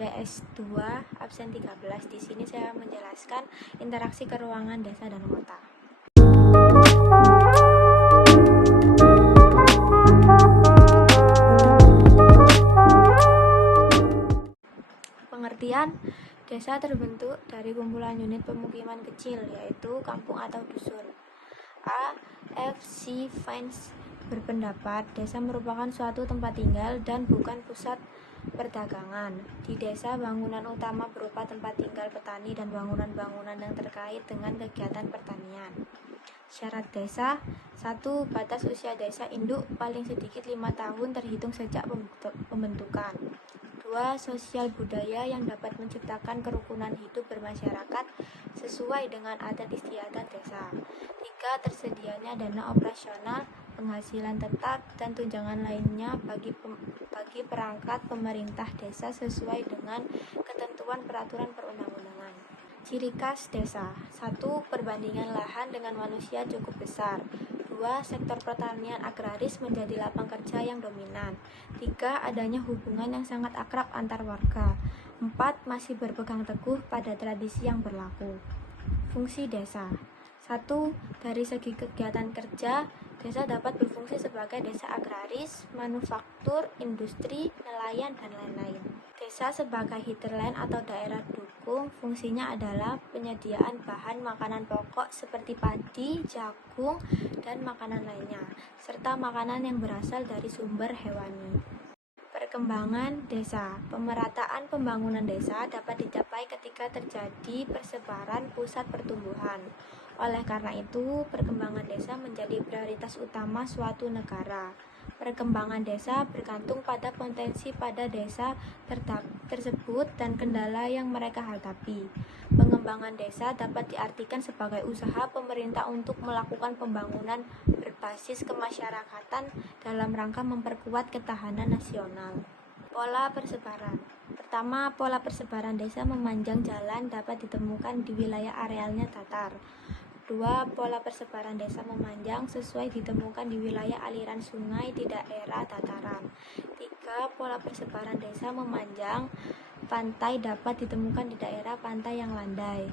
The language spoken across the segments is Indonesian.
PPS2 absen 13. Di sini saya menjelaskan interaksi keruangan desa dan kota. Pengertian: desa terbentuk dari kumpulan unit pemukiman kecil, yaitu kampung atau dusun. A. F. C. Vines berpendapat desa merupakan suatu tempat tinggal dan bukan pusat perdagangan. Di desa, bangunan utama berupa tempat tinggal petani dan bangunan-bangunan yang terkait dengan kegiatan pertanian. Syarat desa: 1. Batas usia desa induk paling sedikit 5 tahun terhitung sejak pembentukan. 2. Sosial budaya yang dapat menciptakan kerukunan hidup bermasyarakat sesuai dengan adat istiadat desa. 3. Tersedianya dana operasional, penghasilan tetap, dan tunjangan lainnya bagi perangkat pemerintah desa sesuai dengan ketentuan peraturan perundang-undangan. Ciri khas desa: 1. Perbandingan lahan dengan manusia cukup besar. 2. Sektor pertanian agraris menjadi lapang kerja yang dominan. 3. Adanya hubungan yang sangat akrab antar warga. 4. Masih berpegang teguh pada tradisi yang berlaku. Fungsi desa: 1. Dari segi kegiatan kerja, desa dapat berfungsi sebagai desa agraris, manufaktur, industri, nelayan, dan lain-lain. Desa sebagai hinterland atau daerah dukung, fungsinya adalah penyediaan bahan makanan pokok seperti padi, jagung, dan makanan lainnya, serta makanan yang berasal dari sumber hewani. Perkembangan desa: pemerataan pembangunan desa dapat dicapai ketika terjadi persebaran pusat pertumbuhan. Oleh karena itu, perkembangan desa menjadi prioritas utama suatu negara. Perkembangan desa bergantung pada potensi pada desa tersebut dan kendala yang mereka hadapi. Pengembangan desa dapat diartikan sebagai usaha pemerintah untuk melakukan pembangunan berbasis kemasyarakatan dalam rangka memperkuat ketahanan nasional. Pola persebaran: pertama, pola persebaran desa memanjang jalan dapat ditemukan di wilayah arealnya datar. 2. Pola persebaran desa memanjang sesuai ditemukan di wilayah aliran sungai di daerah dataran. 3. Pola persebaran desa memanjang pantai dapat ditemukan di daerah pantai yang landai.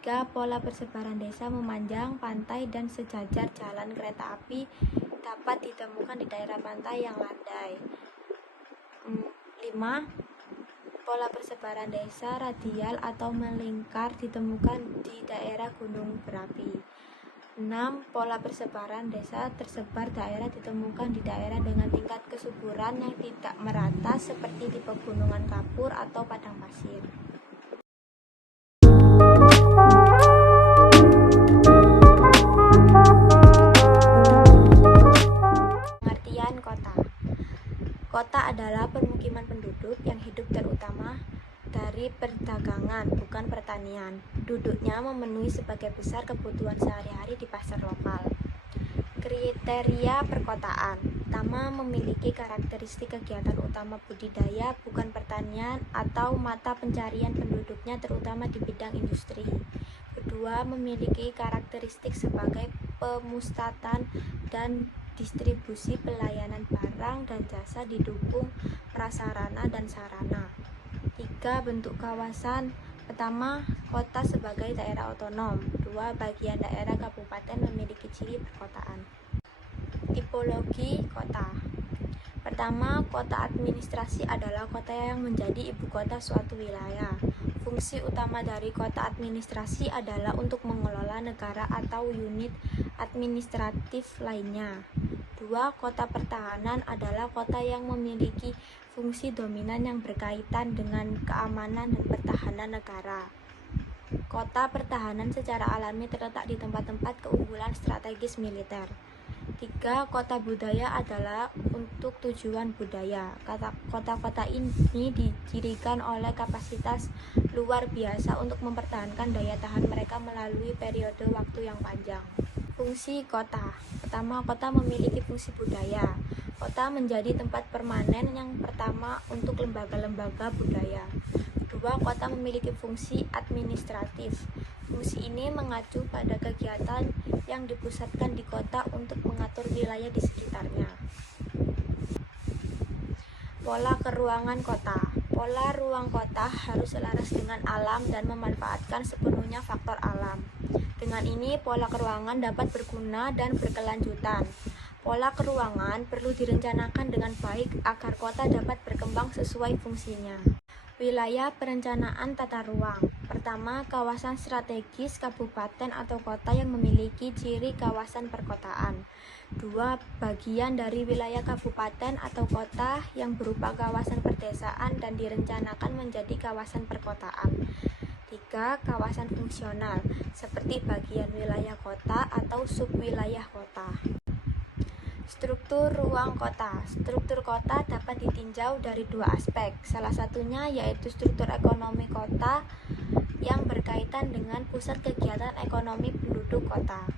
3. Pola persebaran desa memanjang pantai dan sejajar jalan kereta api dapat ditemukan di daerah pantai yang landai. 5. Pola persebaran desa radial atau melingkar ditemukan di daerah gunung berapi. 6. Pola persebaran desa tersebar daerah ditemukan di daerah dengan tingkat kesuburan yang tidak merata seperti di pegunungan kapur atau padang pasir. Pengertian kota: kota adalah permukiman penduduk yang hidup terutama dari perdagangan, bukan pertanian. Penduduknya memenuhi sebagian besar kebutuhan sehari-hari di pasar lokal. Kriteria perkotaan: pertama, memiliki karakteristik kegiatan utama budidaya, bukan pertanian, atau mata pencarian penduduknya terutama di bidang industri. Kedua, memiliki karakteristik sebagai pemusatan dan distribusi pelayanan barang dan jasa didukung prasarana dan sarana. 3. Bentuk kawasan: pertama, kota sebagai daerah otonom. 2. Bagian daerah kabupaten memiliki ciri perkotaan. Tipologi kota: pertama, kota administrasi adalah kota yang menjadi ibu kota suatu wilayah. Fungsi utama dari kota administrasi adalah untuk mengelola negara atau unit administratif lainnya. 2. Kota pertahanan adalah kota yang memiliki fungsi dominan yang berkaitan dengan keamanan dan pertahanan negara. Kota pertahanan secara alami terletak di tempat-tempat keunggulan strategis militer. 3. Kota budaya adalah untuk tujuan budaya. Kota-kota ini dicirikan oleh kapasitas luar biasa untuk mempertahankan daya tahan mereka melalui periode waktu yang panjang. Fungsi kota: pertama, kota memiliki fungsi budaya. Kota menjadi tempat permanen yang pertama untuk lembaga-lembaga budaya. Kedua, kota memiliki fungsi administratif. Fungsi ini mengacu pada kegiatan yang dipusatkan di kota untuk mengatur wilayah di sekitarnya. Pola keruangan kota: Pola ruang kota harus selaras dengan alam dan memanfaatkan sepenuhnya faktor alam. Dengan ini, pola keruangan dapat berguna dan berkelanjutan. Pola keruangan perlu direncanakan dengan baik agar kota dapat berkembang sesuai fungsinya. Wilayah perencanaan tata ruang. Pertama, kawasan strategis kabupaten atau kota yang memiliki ciri kawasan perkotaan. 2. Bagian dari wilayah kabupaten atau kota yang berupa kawasan perdesaan dan direncanakan menjadi kawasan perkotaan. 3. Kawasan fungsional, seperti bagian wilayah kota atau subwilayah kota. Struktur ruang kota. Struktur kota dapat ditinjau dari dua aspek. Salah satunya yaitu struktur ekonomi kota yang berkaitan dengan pusat kegiatan ekonomi penduduk kota.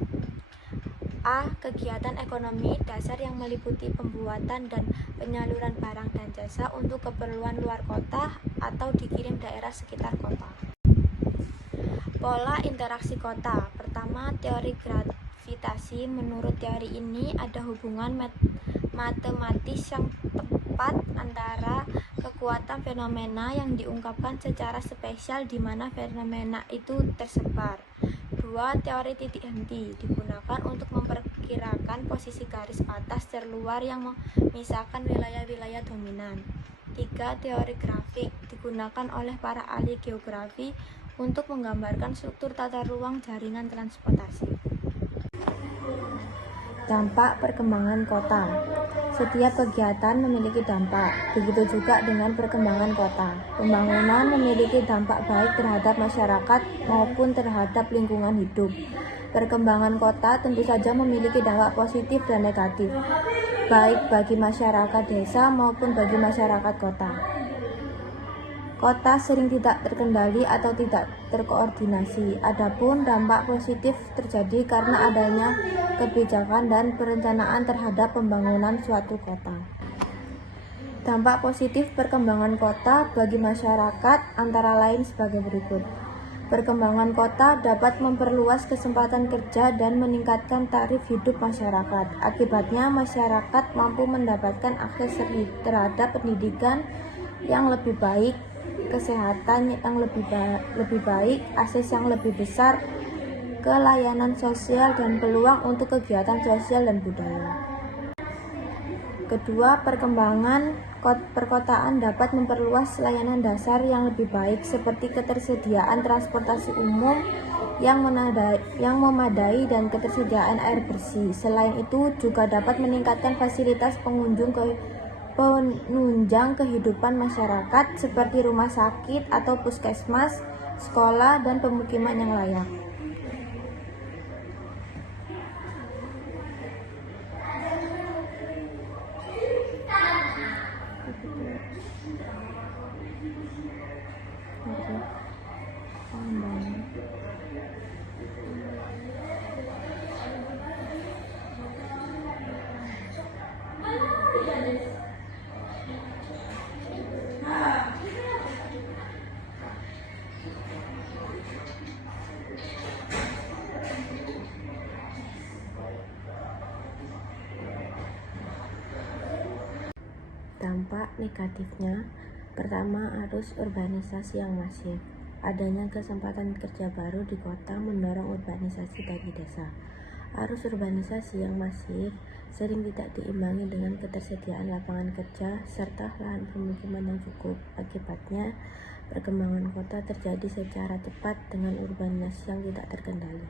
A. Kegiatan ekonomi dasar yang meliputi pembuatan dan penyaluran barang dan jasa untuk keperluan luar kota atau dikirim daerah sekitar kota. Pola interaksi kota. Pertama, teori gravitasi. Menurut teori ini ada hubungan matematis yang tepat antara kekuatan fenomena yang diungkapkan secara spesial di mana fenomena itu tersebar. 2. Teori titik henti digunakan untuk memperkirakan posisi garis batas terluar yang memisahkan wilayah-wilayah dominan. 3. Teori grafik digunakan oleh para ahli geografi untuk menggambarkan struktur tata ruang jaringan transportasi. Dampak perkembangan kota. Setiap kegiatan memiliki dampak, begitu juga dengan perkembangan kota. Pembangunan memiliki dampak baik terhadap masyarakat maupun terhadap lingkungan hidup. Perkembangan kota tentu saja memiliki dampak positif dan negatif, baik bagi masyarakat desa maupun bagi masyarakat kota. Kota sering tidak terkendali atau tidak terkoordinasi. Adapun dampak positif terjadi karena adanya kebijakan dan perencanaan terhadap pembangunan suatu kota. Dampak positif perkembangan kota bagi masyarakat antara lain sebagai berikut. Perkembangan kota dapat memperluas kesempatan kerja dan meningkatkan taraf hidup masyarakat. Akibatnya, masyarakat mampu mendapatkan akses terhadap pendidikan yang lebih baik, kesehatan yang lebih baik, akses yang lebih besar ke layanan sosial dan peluang untuk kegiatan sosial dan budaya. Kedua, perkembangan perkotaan dapat memperluas layanan dasar yang lebih baik seperti ketersediaan transportasi umum yang memadai dan ketersediaan air bersih. Selain itu, juga dapat meningkatkan fasilitas penunjang kehidupan masyarakat seperti rumah sakit atau puskesmas, sekolah, dan pemukiman yang layak. Dampak negatifnya, pertama, arus urbanisasi yang masif. Adanya kesempatan kerja baru di kota mendorong urbanisasi dari desa. Arus urbanisasi yang masif sering tidak diimbangi dengan ketersediaan lapangan kerja serta lahan pemukiman yang cukup. Akibatnya, perkembangan kota terjadi secara cepat dengan urbanisasi yang tidak terkendali.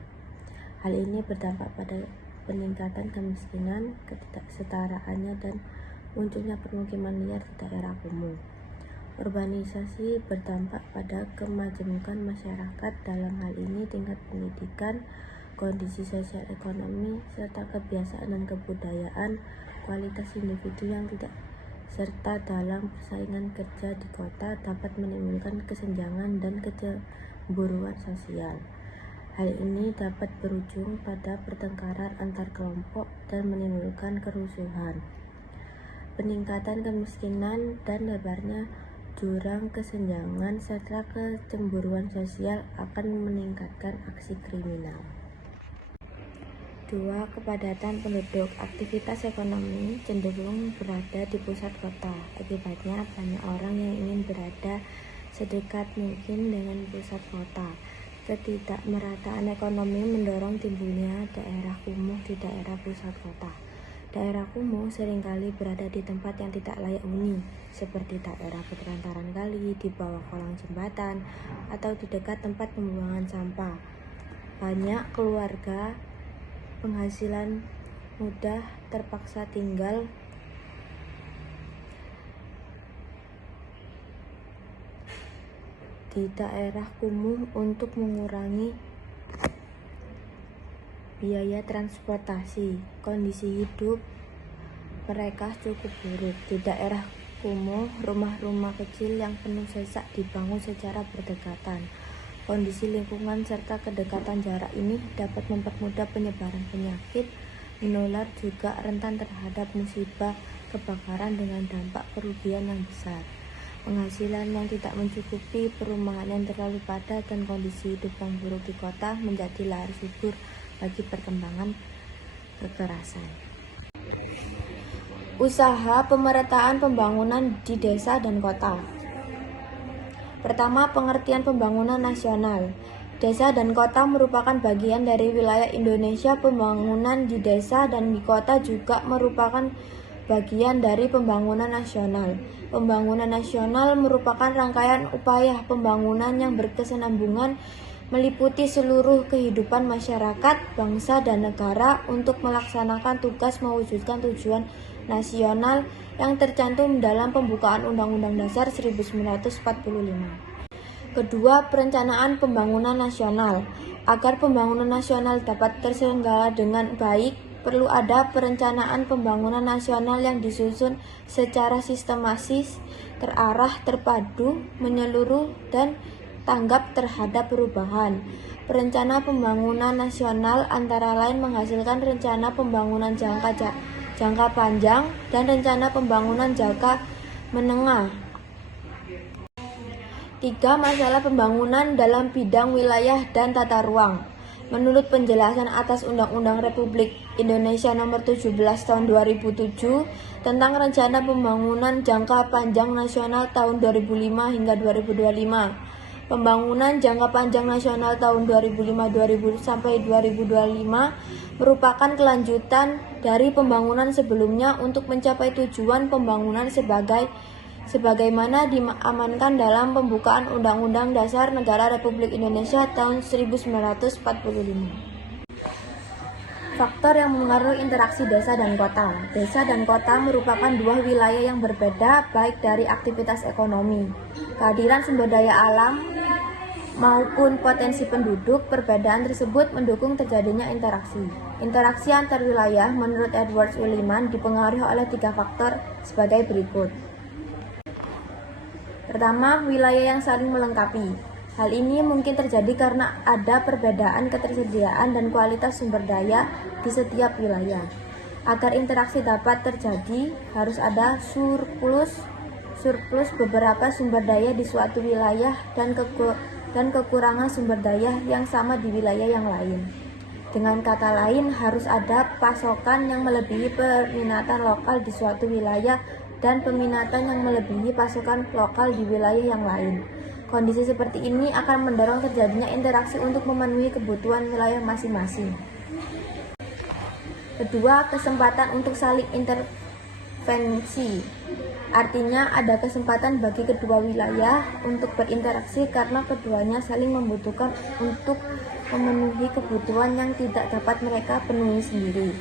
Hal ini berdampak pada peningkatan kemiskinan, ketidaksetaraannya, dan munculnya permukiman liar di daerah kumuh. Urbanisasi berdampak pada kemajemukan masyarakat, dalam hal ini tingkat pendidikan, kondisi sosial ekonomi, serta kebiasaan dan kebudayaan, kualitas individu yang tidak serta dalam persaingan kerja di kota dapat menimbulkan kesenjangan dan kecemburuan sosial. Hal ini dapat berujung pada pertengkaran antar kelompok dan menimbulkan kerusuhan. Peningkatan kemiskinan dan lebarnya jurang kesenjangan serta kecemburuan sosial akan meningkatkan aksi kriminal. 2. Kepadatan penduduk. Aktivitas ekonomi cenderung berada di pusat kota. Akibatnya, banyak orang yang ingin berada sedekat mungkin dengan pusat kota. Ketidakmerataan ekonomi mendorong timbulnya daerah kumuh di daerah pusat kota. Daerah kumuh seringkali berada di tempat yang tidak layak huni, seperti daerah peterantaran kali, di bawah kolong jembatan, atau di dekat tempat pembuangan sampah. Banyak keluarga penghasilan mudah terpaksa tinggal di daerah kumuh untuk mengurangi biaya transportasi. Kondisi hidup mereka cukup buruk. Di daerah kumuh, rumah-rumah kecil yang penuh sesak dibangun secara berdekatan. Kondisi lingkungan serta kedekatan jarak ini dapat mempermudah penyebaran penyakit menular, juga rentan terhadap musibah kebakaran dengan dampak kerugian yang besar. Penghasilan yang tidak mencukupi, perumahan yang terlalu padat, dan kondisi hidup yang buruk di kota menjadi lahar subur bagi perkembangan kekerasan. Usaha pemerataan pembangunan di desa dan kota. Pertama, pengertian pembangunan nasional. Desa dan kota merupakan bagian dari wilayah Indonesia. Pembangunan di desa dan di kota juga merupakan bagian dari pembangunan nasional. Pembangunan nasional merupakan rangkaian upaya pembangunan yang berkesinambungan, meliputi seluruh kehidupan masyarakat, bangsa, dan negara untuk melaksanakan tugas mewujudkan tujuan nasional yang tercantum dalam pembukaan Undang-Undang Dasar 1945. Kedua, perencanaan pembangunan nasional. Agar pembangunan nasional dapat terselenggara dengan baik, perlu ada perencanaan pembangunan nasional yang disusun secara sistematis, terarah, terpadu, menyeluruh, dan tanggap terhadap perubahan. Perencana pembangunan nasional antara lain menghasilkan rencana pembangunan jangka panjang dan rencana pembangunan jangka menengah. 3. Masalah pembangunan dalam bidang wilayah dan tata ruang. Menurut penjelasan atas Undang-Undang Republik Indonesia Nomor 17 Tahun 2007 tentang Rencana Pembangunan Jangka Panjang Nasional tahun 2005 hingga 2025, Pembangunan Jangka Panjang Nasional tahun 2005 sampai 2025 merupakan kelanjutan dari pembangunan sebelumnya untuk mencapai tujuan pembangunan sebagaimana diamankan dalam pembukaan Undang-Undang Dasar Negara Republik Indonesia tahun 1945. Faktor yang mengaruhi interaksi desa dan kota. Desa dan kota merupakan dua wilayah yang berbeda baik dari aktivitas ekonomi, kehadiran sumber daya alam, maupun potensi penduduk. Perbedaan tersebut mendukung terjadinya interaksi. Interaksi antar wilayah menurut Edward Uliman dipengaruhi oleh 3 faktor sebagai berikut. Pertama, wilayah yang saling melengkapi. Hal ini mungkin terjadi karena ada perbedaan ketersediaan dan kualitas sumber daya di setiap wilayah. Agar interaksi dapat terjadi, harus ada surplus beberapa sumber daya di suatu wilayah dan kekurangan sumber daya yang sama di wilayah yang lain. Dengan kata lain, harus ada pasokan yang melebihi peminatan lokal di suatu wilayah dan peminatan yang melebihi pasokan lokal di wilayah yang lain. Kondisi seperti ini akan mendorong terjadinya interaksi untuk memenuhi kebutuhan wilayah masing-masing. Kedua, kesempatan untuk saling intervensi. Artinya ada kesempatan bagi kedua wilayah untuk berinteraksi karena keduanya saling membutuhkan untuk memenuhi kebutuhan yang tidak dapat mereka penuhi sendiri.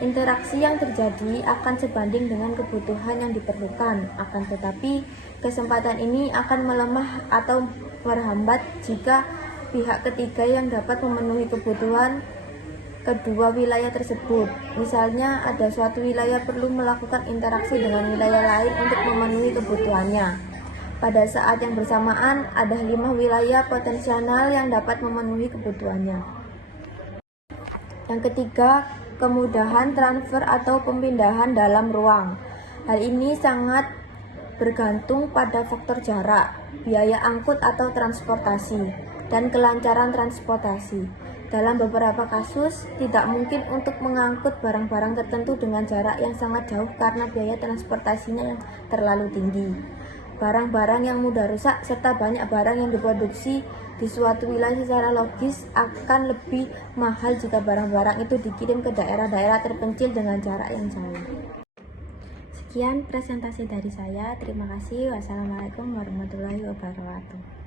Interaksi yang terjadi akan sebanding dengan kebutuhan yang diperlukan, akan tetapi kesempatan ini akan melemah atau berhambat jika pihak ketiga yang dapat memenuhi kebutuhan kedua wilayah tersebut. Misalnya, ada suatu wilayah perlu melakukan interaksi dengan wilayah lain untuk memenuhi kebutuhannya. Pada saat yang bersamaan, ada 5 wilayah potensial yang dapat memenuhi kebutuhannya. Yang ketiga, kemudahan transfer atau pemindahan dalam ruang. Hal ini sangat bergantung pada faktor jarak, biaya angkut atau transportasi, dan kelancaran transportasi. Dalam beberapa kasus, tidak mungkin untuk mengangkut barang-barang tertentu dengan jarak yang sangat jauh karena biaya transportasinya yang terlalu tinggi. Barang-barang yang mudah rusak serta banyak barang yang diproduksi di suatu wilayah secara logis akan lebih mahal jika barang-barang itu dikirim ke daerah-daerah terpencil dengan jarak yang jauh. Sekian presentasi dari saya. Terima kasih. Wassalamualaikum warahmatullahi wabarakatuh.